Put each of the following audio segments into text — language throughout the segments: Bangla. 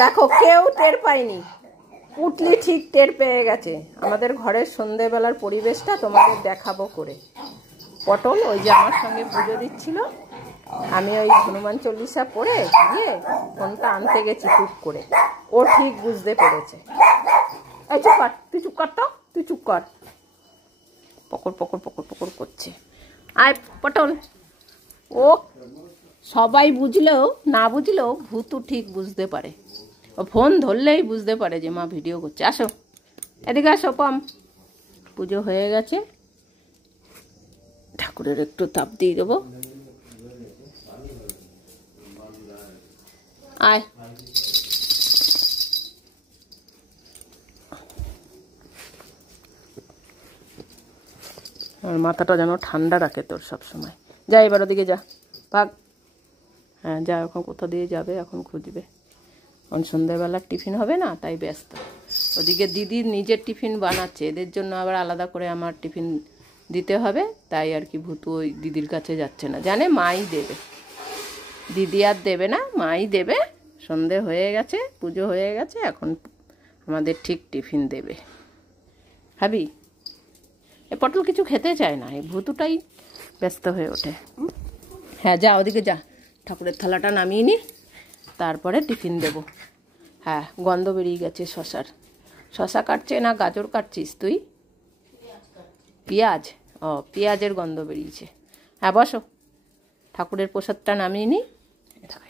দেখো কেউ টের পায়নি, পুটলি ঠিক টের পেয়ে গেছে। আমাদের ঘরের সন্ধেবেলার পরিবেশটা তোমাদের দেখাবো করে। পটল ওই যে আমার সঙ্গে পুজো দিচ্ছিল, আমি ওই হনুমান চল্লিশা পড়ে গিয়ে ফোনটা আনতে গেছি টুক করে, ও ঠিক বুঝতে পেরেছে। এই চুপ কর, তুই চুপ কর তো, তুই চুপ কর। পকড় পকড় পকড় পকড় করছে। আয় পটল। ও সবাই বুঝলেও না বুঝলেও ভূতু ঠিক বুঝতে পারে, ও ফোন ধরলেই বুঝতে পারে যে মা ভিডিও করছে। আসো এদিকে আসো পম। পুজো হয়ে গেছে, ঠাকুরের একটু তাপ দিয়ে দেবো। আয় আর মাথাটা যেন ঠান্ডা রাখে তোর সব সময়। যা এবার ওদিকে যা, ভাগ। হ্যাঁ যা, এখন কোথা দিয়ে যাবে, এখন খুঁজবে। এখন সন্ধ্যাবেলার টিফিন হবে না, তাই ব্যস্ত। ওদিকে দিদির নিজের টিফিন বানাচ্ছে, এদের জন্য আবার আলাদা করে আমার টিফিন দিতে হবে, তাই আর কি ভূতু ওই দিদির কাছে যাচ্ছে না, জানে মাই দেবে। দিদি আর দেবে না, মাই দেবে। সন্ধে হয়ে গেছে, পুজো হয়ে গেছে, এখন আমাদের ঠিক টিফিন দেবে। খাবি? এ পটল কিছু খেতে চায় না, এই ভূতুটাই ব্যস্ত হয়ে ওঠে। হ্যাঁ যা ওদিকে যা, ঠাকুরের থালাটা নামিয়ে নি, তারপরে টিফিন দেব। হ্যাঁ গন্ধ বেরিয়ে গেছে শশার। শশা কাটছে না গাজর কাটছিস তুই? পেঁয়াজ, ও পেঁয়াজের গন্ধ বেরিয়েছে। হ্যাঁ বসো, ঠাকুরের প্রসাদটা নামিয়ে নি।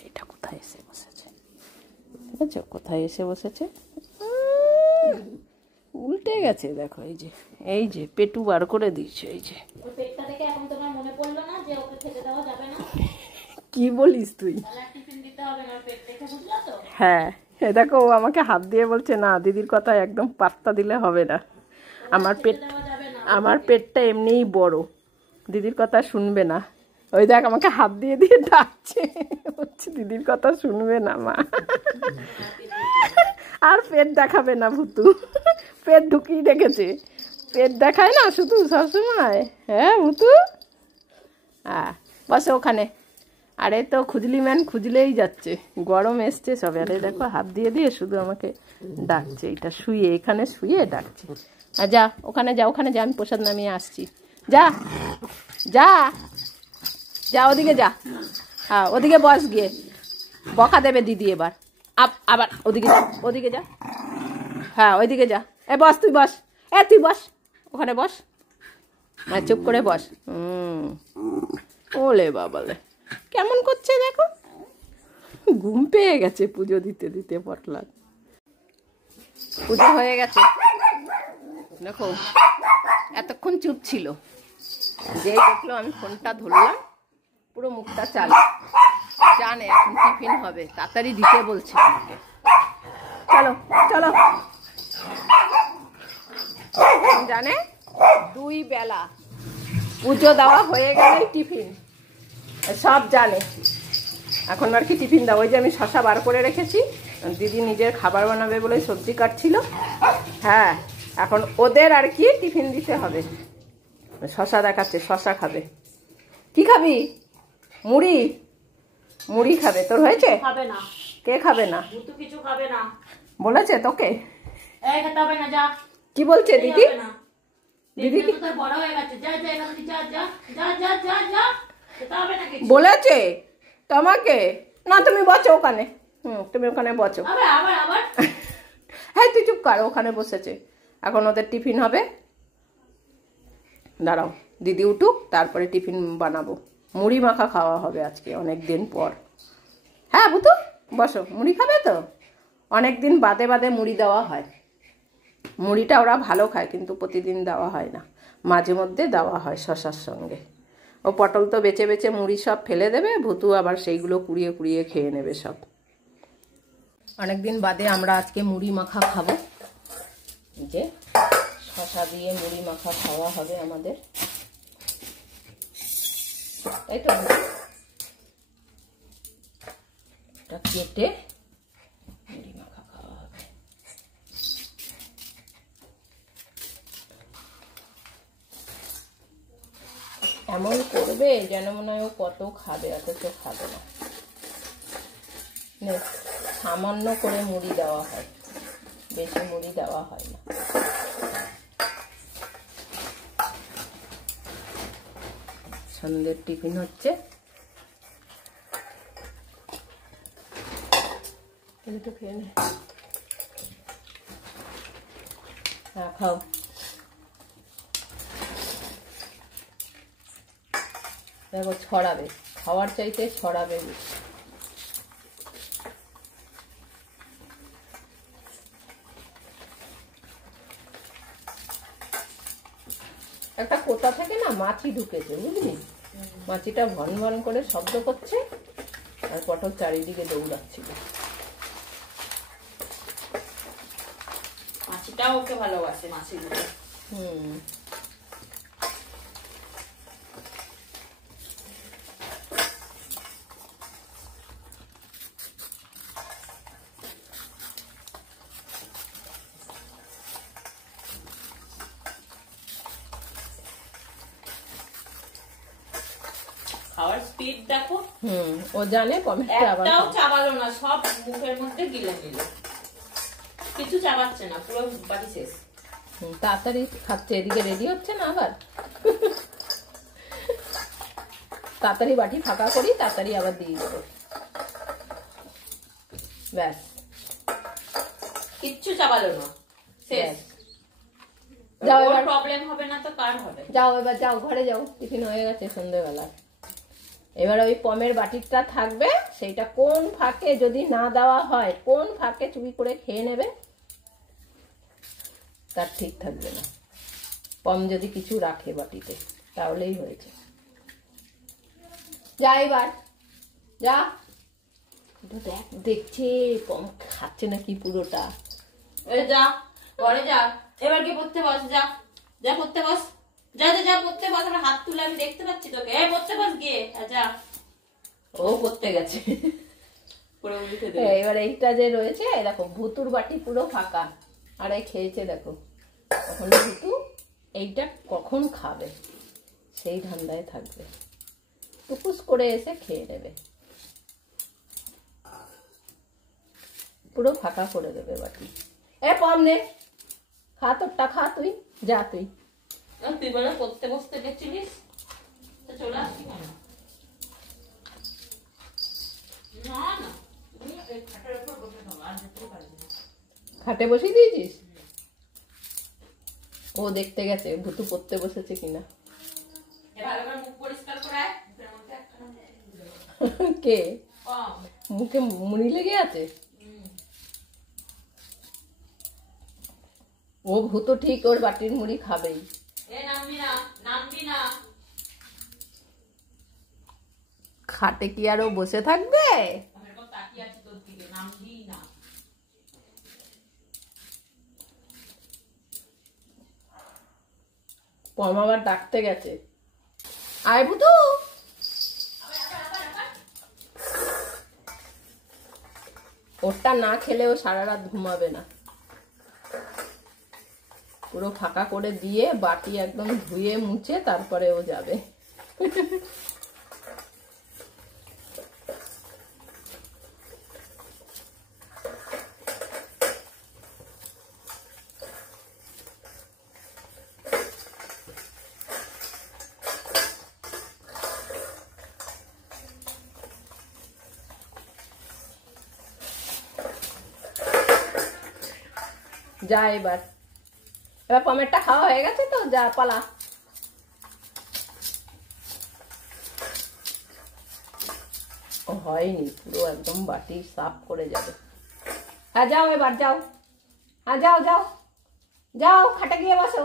এটা কোথায় এসে বসেছে, ঠিক আছে? কোথায় এসে বসেছে, উল্টে গেছে দেখো। এই যে এই যে পেটু বার করে দিয়েছে। এই যে কি বলিস তুই? হ্যাঁ দেখো, ও আমাকে হাত দিয়ে বলছে না, দিদির কথা একদম পাত্তা দিলে হবে না। আমার পেটটা এমনিই বড়, দিদির কথা শুনবে না। ওই দেখ আমাকে হাত দিয়ে দিয়ে ডাকছে, বলছে দিদির কথা শুনবে না মা। আর পেট দেখাবে না ভূতু, পেট ঢুকিয়ে রেখেছে। পেট দেখায় না শুধু সবসময়। হ্যাঁ ভূতু, হ্যাঁ বসে ওখানে। আরে তো খুজলি ম্যান খুঁজলেই যাচ্ছে, গরম এসছে সবে। আরে দেখো হাত দিয়ে দিয়ে শুধু আমাকে ডাকছে, এটা শুয়ে, এখানে শুয়ে ডাকছে। আর যা ওখানে যা, ওখানে যা, আমি প্রসাদ নামিয়ে আসছি। যা যা যা, ওদিকে যা। হ্যাঁ ওদিকে বস গিয়ে, বকা দেবে দিদি এবার। আবার ওদিকে যা, ওদিকে যা। হ্যাঁ ওইদিকে যা। এ বস, তুই বস, এ তুই বস, ওখানে বস। চুপ করে বস। ওলে বাবালে কেমন করছে দেখো, ঘুম পেয়ে গেছে পুজো দিতে দিতে পটলার। পুজো হয়ে গেছে দেখো, এতক্ষণ চুপ ছিল, যেই দেখলো আমি ফোনটা ধরলাম পুরো মুখটা চালু, জানে এখন টিফিন হবে, তাড়াতাড়ি দিতে বলছে আমাকে। চলো চলো, জানে 2 বেলা পুজো দেওয়া হয়ে গেলেই টিফিন, সব জানে। এখন আর কি টিফিন দাও। ওই যে আমি শশা বার করে রেখেছি, দিদি নিজের খাবার বানাবে বলে সবজি কাটছিল। হ্যাঁ এখন ওদের আর কি টিফিন দিতে হবে। শশা দেখাচ্ছে, শশা খাবে। কি খাবি? মুড়ি? মুড়ি খাবে। তোর হয়েছে? খাবে না। কে খাবে না? ভূতু কিছু খাবে না বলেছে তোকে? এই খেতে হবে না, যা। কি বলছে দিদি? দিদি কি তোর বড় হয়ে গেছে, যা যা এখান থেকে, যা যা যা যা যা যা, খেতে হবে না কিছু। বলেছে তোমাকে? না তুমি বসো ওখানে, তুমি ওখানে বসো। আবার আবার আবার হ্যাঁ তুই চুপ কর, ওখানে বসেছে। এখন ওদের টিফিন হবে, দাঁড়াও দিদি উঠুক তারপরে টিফিন বানাবো। মুড়ি মাখা খাওয়া হবে আজকে অনেক দিন পর। হ্যাঁ ভূতু বসো, মুড়ি খাবে তো? অনেক দিন বাদে বাদে মুড়ি দেওয়া হয়। মুড়িটা ওরা ভালো খায়, কিন্তু প্রতিদিন দেওয়া হয় না, মাঝে মধ্যে দেওয়া হয় শশার সঙ্গে। ও পটল তো বেচে বেচে মুড়ি সব ফেলে দেবে, ভূতু আবার সেইগুলো কুড়িয়ে কুড়িয়ে খেয়ে নেবে সব। অনেকদিন বাদে আমরা আজকে মুড়ি মাখা খাবো, যে শশা দিয়ে মুড়ি মাখা খাওয়া হবে আমাদের, তাই তো? এটা কেটে মুড়ি মাখা খাওয়া হবে। এমন করবে যেন মনে হয় ও কত খাবে, অথচ খাবে না। সামান্য করে মুড়ি দেওয়া হয়, বেশি মুড়ি দেওয়া হয় না। সন্ধ্যের টিফিন হচ্ছে, একটু খেয়ে নে। হ্যাঁ খাও। দেখো ছড়াবে, খাওয়ার চাইতে ছড়াবে বেশি। একটা কোথা থেকে না মাছি ঢুকেছে, বুঝলি? মাছিটা ভন ভন করে শব্দ করছে আর পটল চারিদিকে দৌড়াচ্ছিল। মাছিটাও ওকে ভালোবাসে, মাছিগুলো। খাওয়ার স্পিড দেখো। ও জানে কমেন্টে আবার একটাও চাবালো না, সব মুখের মধ্যে গিলে নিল, কিছু চাবাচ্ছে না, পুরো বাটি শেষ। তাড়াতাড়ি খাচ্ছে, এদিকে রেডি হচ্ছে না আবার। তাড়াতাড়ি বাটি ফাঁকা করি, তাড়াতাড়ি আবার দিয়ে দেবো, ব্যাস। কিচ্ছু চাবালো না, শেষ। যাও এবার, প্রবলেম হবে না তো কার হবে? যাও এবার, যাও ঘরে যাও, টিফিন হয়ে গেছে সন্ধ্যেবেলা। এবার ওই পমের বাটিটা থাকবে, সেইটা কোন ফাঁকে যদি না দেওয়া হয়, কোন ফাঁকে চুপি করে খেয়ে নেবে, তার ঠিক থাকবে না। পম যদি কিছু রাখে বাটিতে তাহলেই হয়েছে। যা এবার, যা। দেখ, দেখছে পম খাচ্ছে নাকি পুরোটা। যা ঘরে যা, এবার কি পড়তে বস, যা যা পড়তে বস, যা যা যা পড়তে বস। আমার হাত তুলে আমি দেখতে পাচ্ছি তোকে। এই পড়তে বস গিয়ে, যা। ও পড়তে গেছে। পুরো উঠে দে। এবার এইটা যে রয়েছে, দেখো ভুতুর বাটি পুরো ফাঁকা, আর এই খেয়েছে দেখো। তখন ভুতু এইটা কখন খাবে সেই ধান্দায় থাকবে, টুকুস করে এসে খেয়ে নেবে, পুরো ফাঁকা করে দেবে বাটি। এ পম নে, খা, তোরটা খা, তুই যা। তুই তুই বলে পড়তে বসতে গেছিলিস, তো চলে আসবি কেন? না না, তুমি এই খাটের উপর বসে থাকো, আর যেতে পারবি না। খাটে বসিয়ে দিয়েছিস? ও দেখতে গেছে ভুতু পড়তে বসেছে কিনা। ভালো করে মুখ পরিষ্কার করে আয়, মুখের মধ্যে একখানা কে? কম মুখে মুড়ি লেগে আছে? ও ভূত ঠিক ওর বাটির মুড়ি খাবেই। নামবি না, নামবি না। খাটে কি আরো বসে থাকবে? আমি এরকম তাকিয়ে আছি তোর দিকে, নামবি না। পম আবার ডাকতে গেছে, আয় ভূতু। ওরটা না খেলেও সারা রাত ঘুমাবে না। পুরো ফাঁকা করে দিয়ে বাটি একদম ধুয়ে মুছে তারপরে ও যাবে। যা এবার, এবার পমেরটা খাওয়া হয়ে গেছে তো, যা পালা। ও হয়নি, পুরো একদম বাটি সাফ করে যাবে। হ্যাঁ যাও এবার, যাও। হ্যাঁ যাও যাও যাও, খাটে গিয়ে বসো।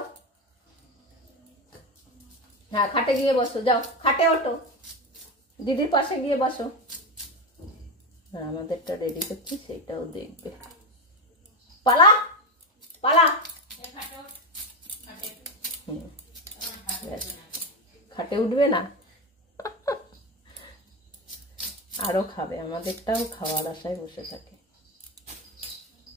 হ্যাঁ খাটে গিয়ে বসো, যাও খাটে ওঠো, দিদির পাশে গিয়ে বসো। হ্যাঁ আমাদেরটা রেডি করছি, সেইটাও দেখবে। পালা পালা। খাটে উঠবে না, আরো খাবে, আমাদেরটাও খাওয়ার আশায় বসে থাকে।